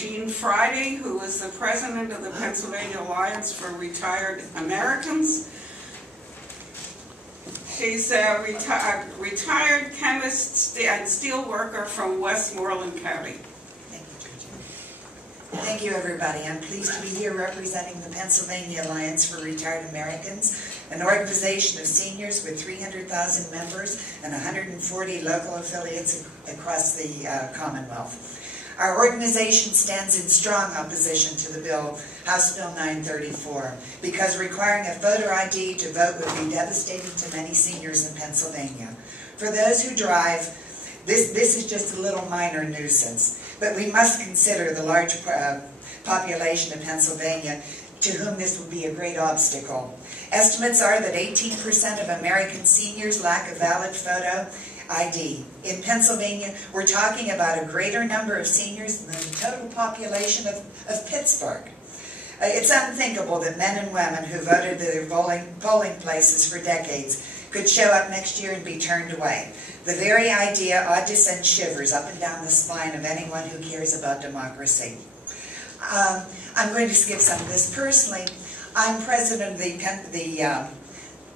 Jean Friday, who is the president of the Pennsylvania Alliance for Retired Americans. She's a retired chemist and steel worker from Westmoreland County. Thank you, Georgia. Thank you, everybody. I'm pleased to be here representing the Pennsylvania Alliance for Retired Americans, an organization of seniors with 300,000 members and 140 local affiliates across the Commonwealth. Our organization stands in strong opposition to the bill, House Bill 934, because requiring a voter ID to vote would be devastating to many seniors in Pennsylvania. For those who drive, this is just a little minor nuisance, but we must consider the large population of Pennsylvania to whom this would be a great obstacle. Estimates are that 18% of American seniors lack a valid photo ID. In Pennsylvania, we're talking about a greater number of seniors than the total population of Pittsburgh. It's unthinkable that men and women who voted their polling places for decades could show up next year and be turned away. The very idea ought to send shivers up and down the spine of anyone who cares about democracy. I'm going to skip some of this. Personally, I'm president of the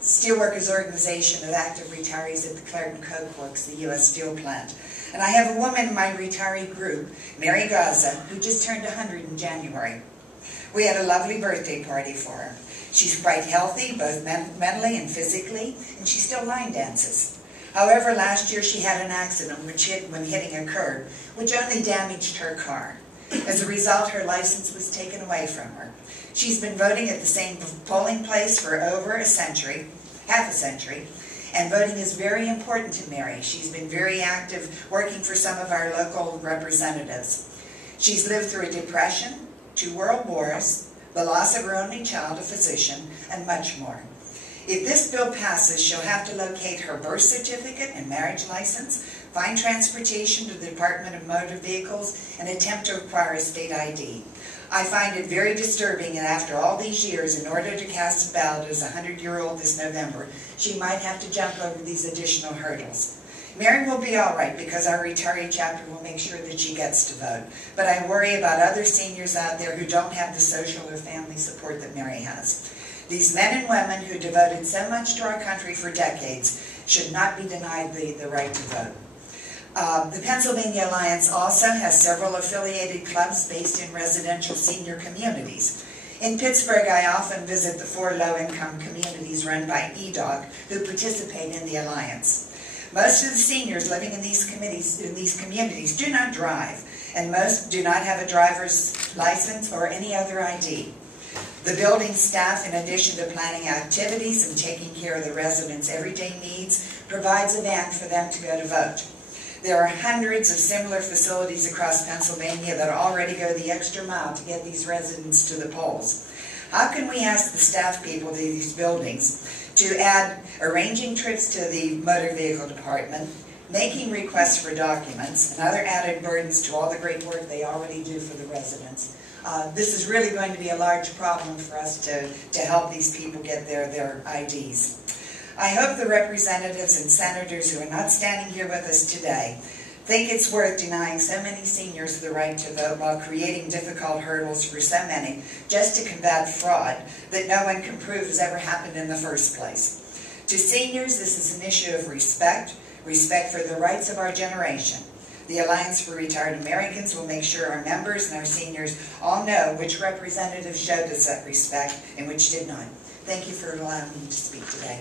Steelworkers Organization of Active Retirees at the Clairton Coke Works, the U.S. Steel plant. And I have a woman in my retiree group, Mary Gaza, who just turned 100 in January. We had a lovely birthday party for her. She's quite healthy, both mentally and physically, and she still line dances. However, last year she had an accident when hitting a curb, which only damaged her car. As a result, her license was taken away from her. She's been voting at the same polling place for over a century, half a century, and voting is very important to Mary. She's been very active working for some of our local representatives. She's lived through a depression, 2 world wars, the loss of her only child, a physician, and much more. If this bill passes, she'll have to locate her birth certificate and marriage license, find transportation to the Department of Motor Vehicles, and attempt to acquire a state ID. I find it very disturbing that after all these years, in order to cast a ballot as a 100-year-old this November, she might have to jump over these additional hurdles. Mary will be all right because our retiree chapter will make sure that she gets to vote. But I worry about other seniors out there who don't have the social or family support that Mary has. These men and women who devoted so much to our country for decades should not be denied the right to vote. The Pennsylvania Alliance also has several affiliated clubs based in residential senior communities. In Pittsburgh, I often visit the 4 low-income communities run by EDOG who participate in the Alliance. Most of the seniors living in these communities do not drive, and most do not have a driver's license or any other ID. The building staff, in addition to planning activities and taking care of the residents' everyday needs, provides a van for them to go to vote. There are hundreds of similar facilities across Pennsylvania that already go the extra mile to get these residents to the polls. How can we ask the staff people to these buildings to add arranging trips to the motor vehicle department, making requests for documents, and other added burdens to all the great work they already do for the residents? This is really going to be a large problem for us to help these people get their IDs. I hope the representatives and senators who are not standing here with us today think it's worth denying so many seniors the right to vote while creating difficult hurdles for so many just to combat fraud that no one can prove has ever happened in the first place. To seniors, this is an issue of respect for the rights of our generation. The Alliance for Retired Americans will make sure our members and our seniors all know which representatives showed us that respect and which did not. Thank you for allowing me to speak today.